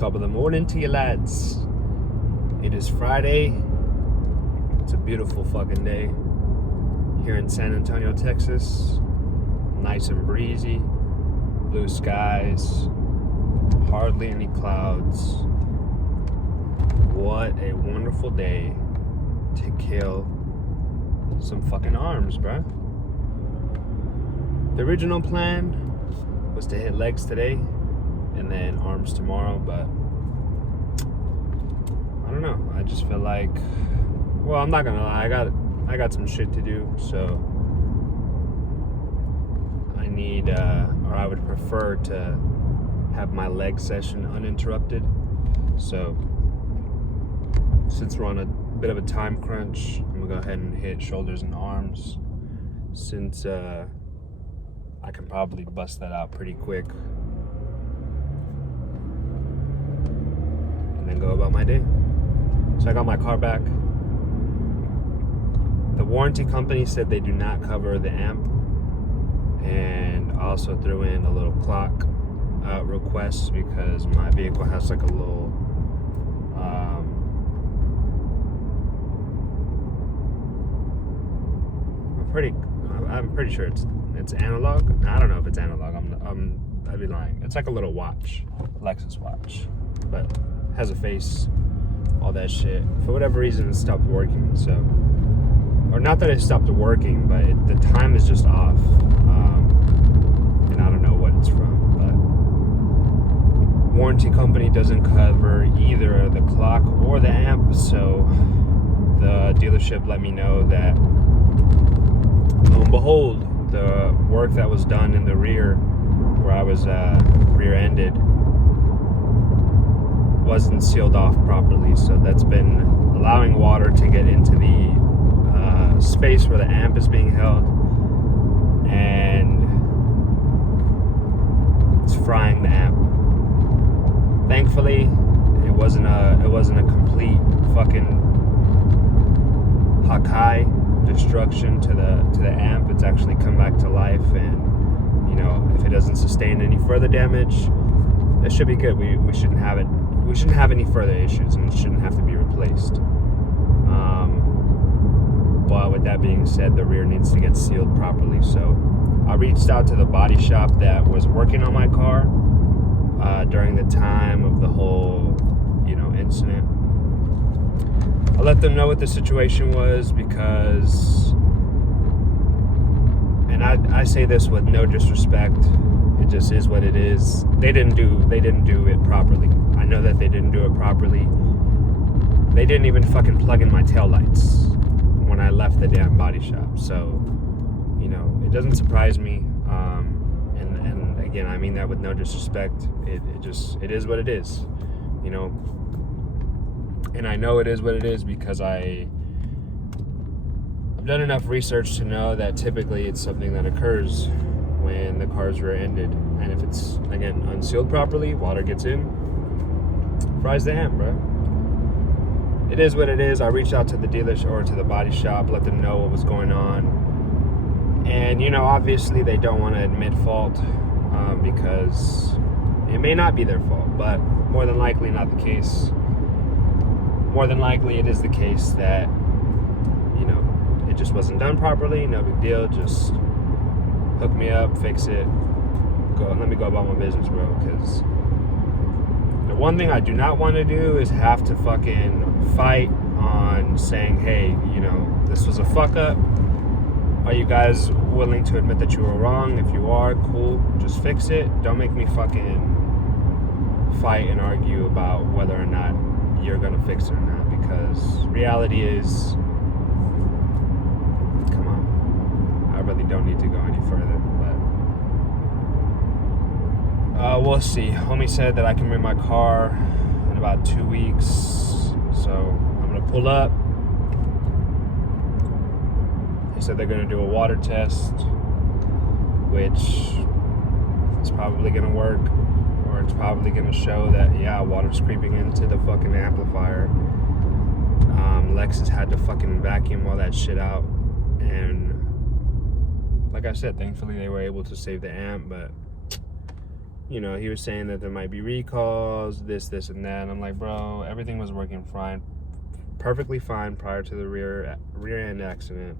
Top of the morning to you lads. It is Friday. It's a beautiful fucking day here in San Antonio, Texas. Nice and breezy, blue skies, hardly any clouds. What a wonderful day to kill some fucking arms, bruh. The original plan was to hit legs today and then arms tomorrow, but I don't know. I just feel like, well, I'm not gonna lie, I got some shit to do, so I need or I would prefer to have my leg session uninterrupted. So since we're on a bit of a time crunch, I'm gonna go ahead and hit shoulders and arms, since I can probably bust that out pretty quick and then go about my day. So I got my car back. The warranty company said they do not cover the amp, and I also threw in a little clock request because my vehicle has like a little I'm pretty sure it's analog. I don't know if it's analog. I'd be lying. It's like a little watch, Lexus watch, but has a face, all that shit. For whatever reason, it stopped working. So, or not that it stopped working, but the time is just off, and I don't know what it's from. But warranty company doesn't cover either the clock or the amp, so the dealership let me know that, lo and behold, the work that was done in the rear, where I was rear-ended, wasn't sealed off properly. So that's been allowing water to get into the space where the amp is being held, and it's frying the amp. Thankfully, it wasn't a complete fucking Hakai destruction to the amp. It's actually come back to life, and if it doesn't sustain any further damage, it should be good. We shouldn't have it. We shouldn't have any further issues, and it shouldn't have to be replaced. But with that being said, the rear needs to get sealed properly. So I reached out to the body shop that was working on my car during the time of the whole incident. I let them know what the situation was, because, and I say this with no disrespect, it just is what it is. They didn't do it properly. I know that they didn't do it properly. They didn't even fucking plug in my taillights when I left the damn body shop. So, it doesn't surprise me. And again, I mean that with no disrespect. It is what it is, And I know it is what it is because I've done enough research to know that typically it's something that occurs when the car's rear-ended. And if it's, again, unsealed properly, water gets in, fries the amp, bro. It is what it is. I reached out to the dealership or to the body shop, let them know what was going on. And, obviously they don't want to admit fault because it may not be their fault, but more than likely not the case. More than likely it is the case that, it just wasn't done properly. No big deal. Just hook me up, fix it, let me go about my business, bro. Because the one thing I do not want to do is have to fucking fight on saying, hey, this was a fuck up. Are you guys willing to admit that you were wrong? If you are, cool, just fix it. Don't make me fucking fight and argue about whether or not you're gonna fix it or not, because reality is, come on, I really don't need to go any further, but we'll see. Homie said that I can bring my car in about 2 weeks, so I'm gonna pull up. He said they're gonna do a water test, which is probably gonna work. It's probably going to show that, yeah, water's creeping into the fucking amplifier. Lexus had to fucking vacuum all that shit out. And like I said, thankfully they were able to save the amp, but you know, he was saying that there might be recalls, this, and that. And I'm like, bro, everything was working fine, perfectly fine prior to the rear end accident.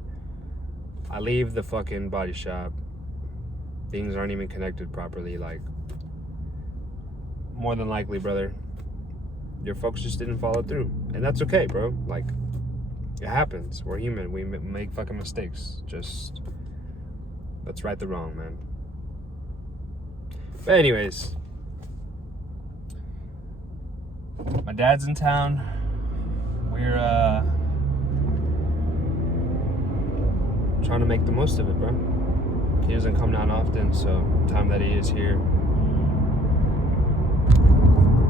I leave the fucking body shop. Things aren't even connected properly. Like, more than likely, brother, your folks just didn't follow through. And that's okay, bro. Like, it happens. We're human. We make fucking mistakes. Just, let's right the wrong, man. But anyways, my dad's in town. We're trying to make the most of it, bro. He doesn't come down often, so the time that he is here,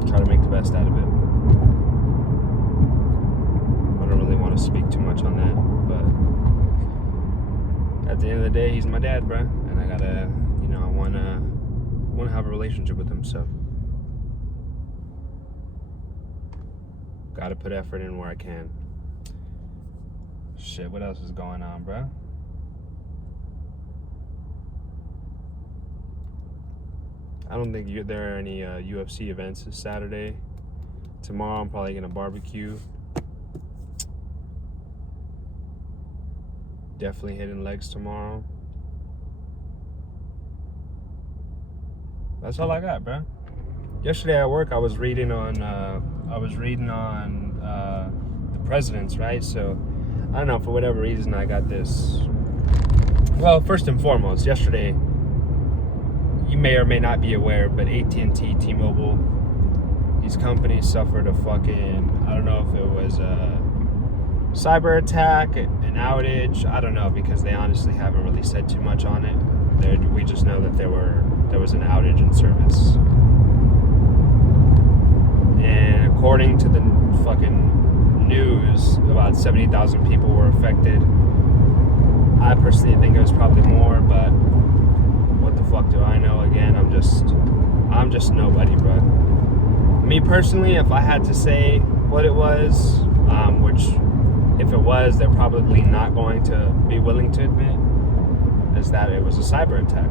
try to make the best out of it. I don't really want to speak too much on that, but at the end of the day, he's my dad, bro, and I gotta, you know, I wanna have a relationship with him, so gotta put effort in where I can. Shit, what else is going on, bro? I don't think there are any UFC events this Saturday. Tomorrow I'm probably gonna barbecue. Definitely hitting legs tomorrow. That's all I got, bro. Yesterday at work I was reading on the presidents, right? So I don't know, for whatever reason I got this. Well, first and foremost, yesterday, you may or may not be aware, but AT&T, T-Mobile, these companies suffered a fucking, I don't know if it was a cyber attack, an outage, I don't know, because they honestly haven't really said too much on it. We just know that there was an outage in service. And according to the fucking news, about 70,000 people were affected. I personally think it was probably more, but what the fuck do I know? Again, I'm just nobody, bro. Me personally, if I had to say what it was, which if it was, they're probably not going to be willing to admit, is that it was a cyber attack.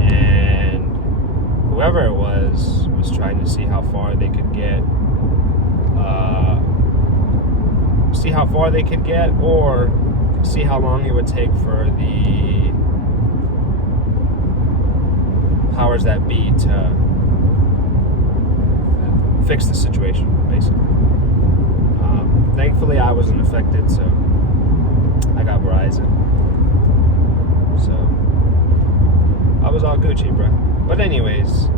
And whoever it was trying to see how far they could get, or see how long it would take for the powers that be to fix the situation, basically. Thankfully, I wasn't affected, so I got Verizon. So I was all Gucci, bro. But anyways,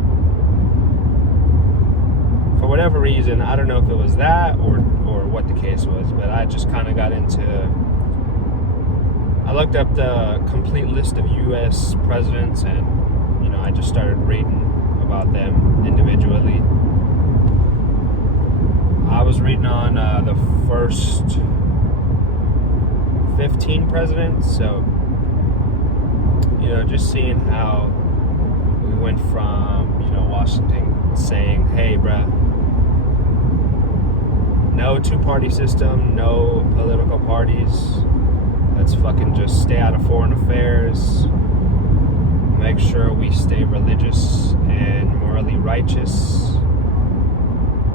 for whatever reason, I don't know if it was that or what the case was, but I just kind of got into. I looked up the complete list of U.S. presidents, and you know, I just started reading about them individually. I was reading on the first 15 presidents, so you know, just seeing how we went from, you know, Washington saying, "Hey, bruh, no two-party system, no political parties. Let's fucking just stay out of foreign affairs. Make sure we stay religious and morally righteous."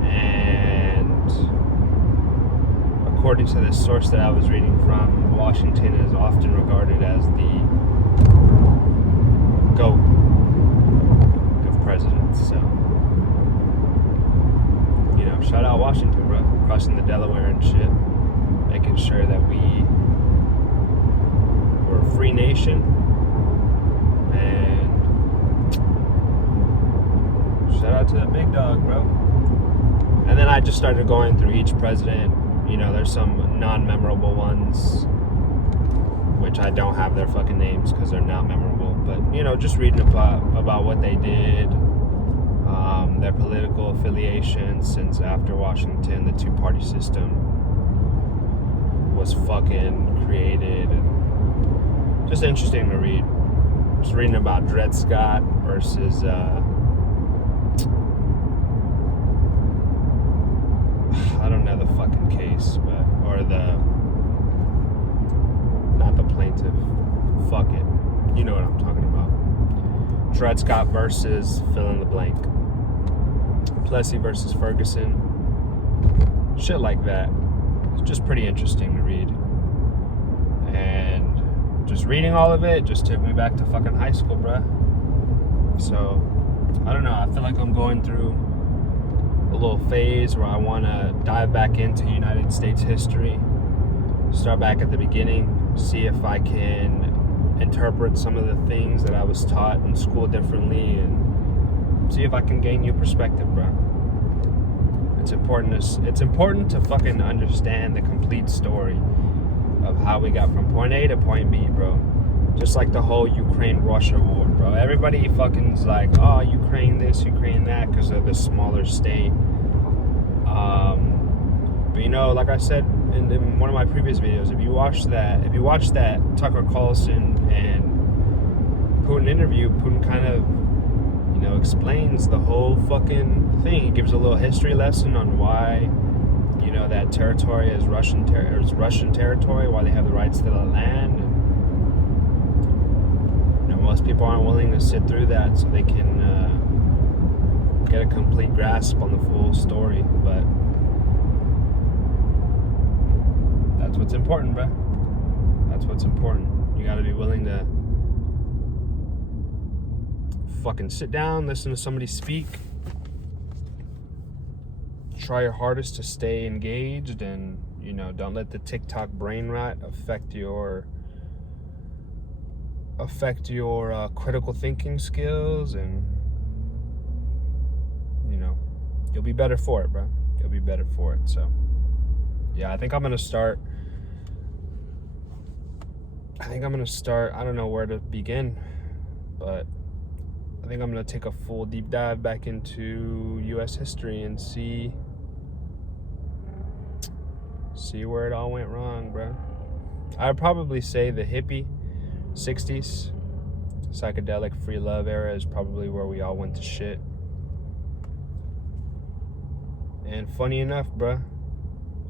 And according to this source that I was reading from, Washington is often regarded as the GOAT of presidents. So, you know, shout out Washington, bro. Crossing the Delaware and shit. Making sure that we're a free nation. And shout out to the big dog, bro. And then I just started going through each president. You know, there's some non-memorable ones, which I don't have their fucking names because they're not memorable. But, you know, just reading about what they did, their political affiliations, since after Washington, the two-party system was fucking created. And just interesting to read. Just reading about Dred Scott versus I don't know the fucking case, but not the plaintiff. Fuck it. You know what I'm talking about. Dred Scott versus fill in the blank. Plessy versus Ferguson. Shit like that. It's just pretty interesting to read. And just reading all of it just took me back to fucking high school, bruh. So, I don't know. I feel like I'm going through a little phase where I want to dive back into United States history. Start back at the beginning. See if I can interpret some of the things that I was taught in school differently, and see if I can gain new perspective, bro. It's important to fucking understand the complete story of how we got from point A to point B, bro. Just like the whole Ukraine-Russia war, bro. Everybody fucking's like, oh, Ukraine this, Ukraine that, because of the smaller state. But you know, like I said in one of my previous videos, if you watch that Tucker Carlson and Putin interview, Putin kind of, you know, explains the whole fucking thing. He gives a little history lesson on why, you know, that territory is Russian territory, why they have the rights to the land. And, you know, most people aren't willing to sit through that so they can get a complete grasp on the full story. But that's what's important, bro. That's what's important. You gotta be willing to fucking sit down, listen to somebody speak, try your hardest to stay engaged, and, you know, don't let the TikTok brain rot affect your critical thinking skills, and, you know, you'll be better for it, bro. You'll be better for it. So yeah, I think I'm gonna start. I don't know where to begin, but I think I'm gonna take a full deep dive back into U.S. history and see where it all went wrong, bro. I'd probably say the hippie 60s, psychedelic free love era is probably where we all went to shit. And funny enough, bro,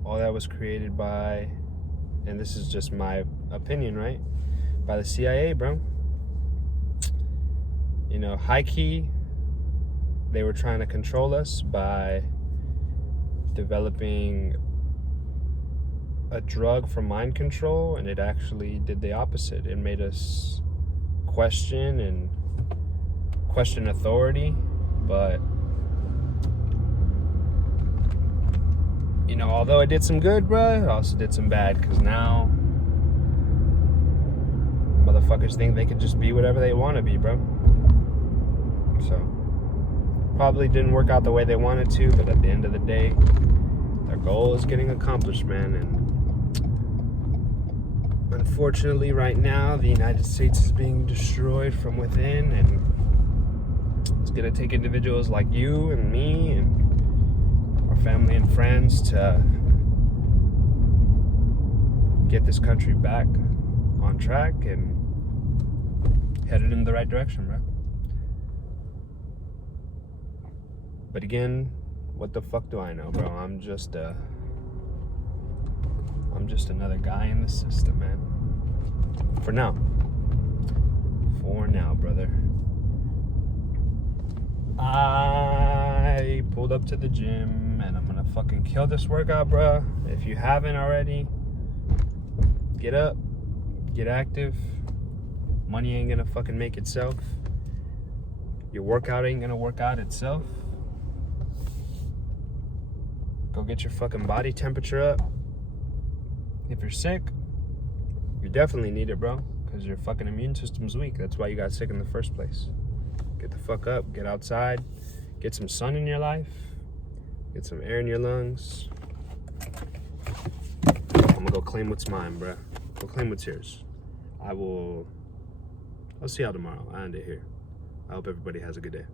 all that was created by, and this is just my opinion, right? By the CIA, bro. You know, high key, they were trying to control us by developing a drug for mind control, and it actually did the opposite. It made us question authority, but, you know, although it did some good, bro, it also did some bad, because now motherfuckers think they could just be whatever they want to be, bro. So, probably didn't work out the way they wanted to, but at the end of the day, their goal is getting accomplished, man. And unfortunately, right now, the United States is being destroyed from within, and it's gonna take individuals like you and me and our family and friends to get this country back on track and headed in the right direction, bro. But again, what the fuck do I know, bro? I'm just another guy in the system, man. For now, brother. I pulled up to the gym and I'm gonna fucking kill this workout, bro. If you haven't already, get up, get active. Money ain't gonna fucking make itself. Your workout ain't gonna work out itself. Go get your fucking body temperature up. If you're sick, you definitely need it, bro, because your fucking immune system's weak. That's why you got sick in the first place. Get the fuck up, get outside, get some sun in your life, get some air in your lungs. I'm gonna go claim what's mine, bro. Go claim what's yours. I'll see y'all tomorrow. I end it here. I hope everybody has a good day.